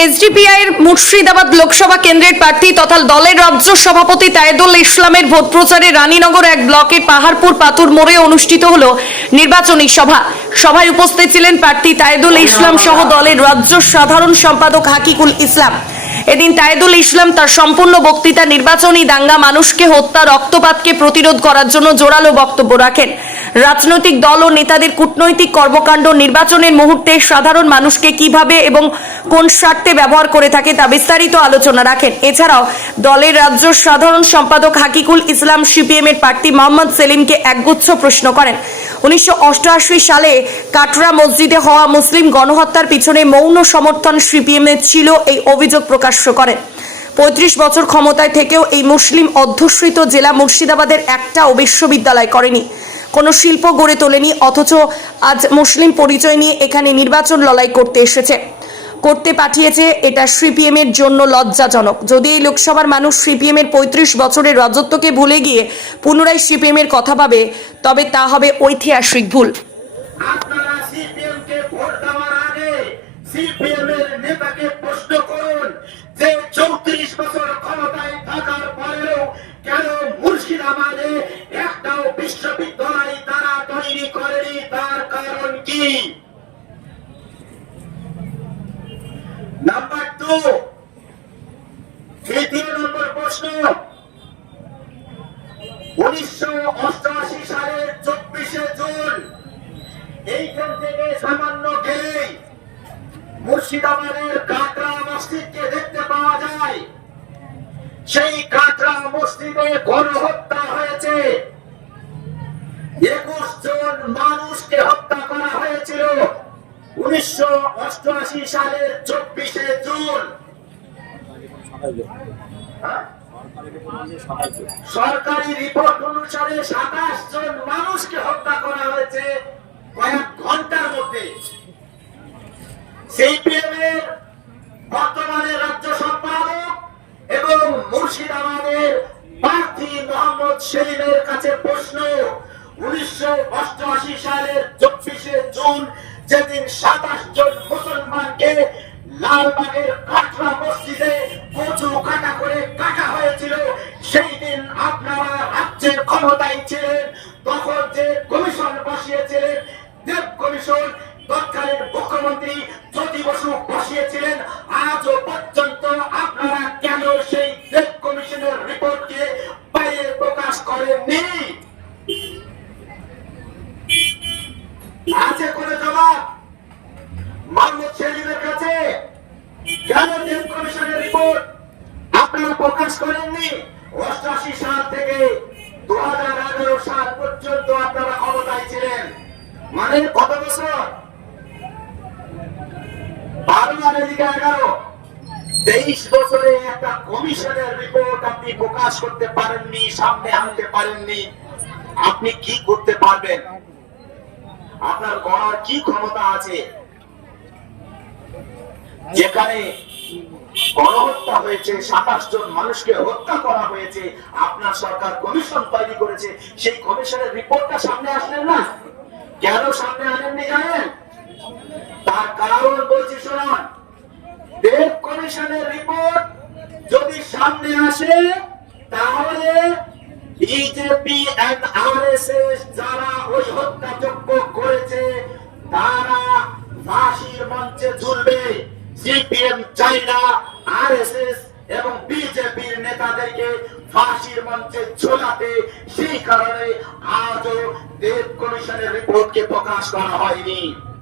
SDPI এর মুর্শিদাবাদ লোকসভা কেন্দ্রের প্রার্থী তথা দলের রাজ্য সভাপতি তায়েদুল ইসলামের ভোট প্রচারে রানীনগর এক ব্লকের পাহাড়পুর পাতুর মোড়ে অনুষ্ঠিত হল নির্বাচনী সভা। সভায় উপস্থিত ছিলেন প্রার্থী তায়েদুল ইসলাম সহ দলের রাজ্য সাধারণ সম্পাদক হাকিকুল ইসলাম। এদিন তায়েদুল ইসলাম তার সম্পূর্ণ বক্তৃতা নির্বাচনী দাঙ্গা মানুষকে হত্যা, রক্তপাতকে প্রতিরোধ করার জন্য জোরালো বক্তব্য রাখেন। রাজনৈতিক দল ও নেতাদের কূটনৈতিক কর্মকাণ্ড নির্বাচনের মুহূর্তে সাধারণ মানুষকে কীভাবে এবং কোন স্বার্থে ব্যবহার করে থাকে তা বিস্তারিত আলোচনা রাখেন। এছাড়াও দলের রাজ্য সাধারণ সম্পাদক হাকিকুল ইসলাম সিপিএম এর প্রার্থী মোহাম্মদ সেলিমকে একগুচ্ছ প্রশ্ন করেন। উনিশশো অষ্টআশি সালে কাটরা মসজিদে হওয়া মুসলিম গণহত্যার পিছনে মৌন সমর্থন সিপিএম এর ছিল এই অভিযোগ প্রকাশ্য করেন পঁয়ত্রিশ বছর ক্ষমতায় থেকেও এই মুসলিম অধ্যুষিত জেলা মুর্শিদাবাদের একটাও বিশ্ববিদ্যালয় করেনি। কোনো শিল্প গড়ে তোলেনি, অথচ আজ মুসলিম পরিচয় নিয়ে এখানে নির্বাচন লড়াই করতে এসেছে। করতে পাঠিয়েছে, এটা সিপিএম এর জন্য লজ্জাজনক। যদি এই লোকসভার মানুষ সিপিএম এর পঁয়ত্রিশ বছরের রাজত্বকে ভুলে গিয়ে পুনরায় সিপিএম এর কথা ভাবে, তবে তা হবে ঐতিহাসিক ভুল। বিশ্ববিদ্যালয় তারা তৈরি করেনি, তার কারণ কি? মুর্শিদাবাদের কাটরা মসজিদকে দেখতে পাওয়া যায়। সেই কাটরা মসজিদে গণহত্যা হয়েছে। একুশ জন মানুষকে হত্যা করা হয়েছিল। উনিশশো অষ্টআশি সালের চব্বিশে জুন হ্যাঁ? সরকারি রিপোর্ট অনুসারে সাতাশ জন মানুষকে হত্যা করা হয়েছে কয়েক ঘণ্টার মধ্যে সিপিএম এর বর্তমানে রাজ্য সম্পাদক এবং মুর্শিদাবাদের প্রার্থী মোহাম্মদ সেলিমের কাছে প্রশ্ন, উনিশশো অষ্টআশি সালের চব্বিশে জুন যেদিন সাতাশ জন মুসলমানকে লালবাগের কাটরা মসজিদে কচু কাটা করে কাটা হয়েছিল, সেই দিন আপনারা রাজ্যের ক্ষমতায় ছিলেন। তখন যে কমিশন বসিয়েছিলেন, দেব কমিশন, তৎকালীন মুখ্যমন্ত্রী জ্যোতি বসু বসিয়েছিলেন। আজও পর্যন্ত আপনারা কেন সেই দেব কমিশনের রিপোর্টকে বাইরে প্রকাশ করেননি? আছে করেননি অষ্টাশি সাল থেকে দু সাল পর্যন্ত আপনারা ক্ষমতায় ছিলেন। মানে কত বছর? বারো এদিকে এগারো। তেইশ বছরে একটা কমিশনের রিপোর্ট আপনি প্রকাশ করতে পারেননি, সামনে আনতে পারেননি। আপনি কি করতে পারবেন? আপনার গড়ার কি ক্ষমতা আছে? যেখানে গণহত্যা হয়েছে, সাতাশ জন মানুষকে হত্যা করা হয়েছে, আপনার সরকার কমিশন তৈরি করেছে, সেই কমিশনের রিপোর্টটা সামনে আসলেন না? কেন সামনে আনেননি জানেন? তার কারণ বলছি, শোনান, দেব কমিশনের রিপোর্ট যদি সামনে আসে, তাহলে বিজেপি এন্ড যারা ওই হত্যাযজ্ঞ করেছে, তারা ফাঁসির মঞ্চে ঝুলবে। সিপিএম চাই না আরএসএস এবং বিজেপির নেতাদেরকে ফাঁসির মঞ্চে ঝোলাতে, সেই কারণে আজও দেব কমিশনের রিপোর্টকে প্রকাশ করা হয়নি।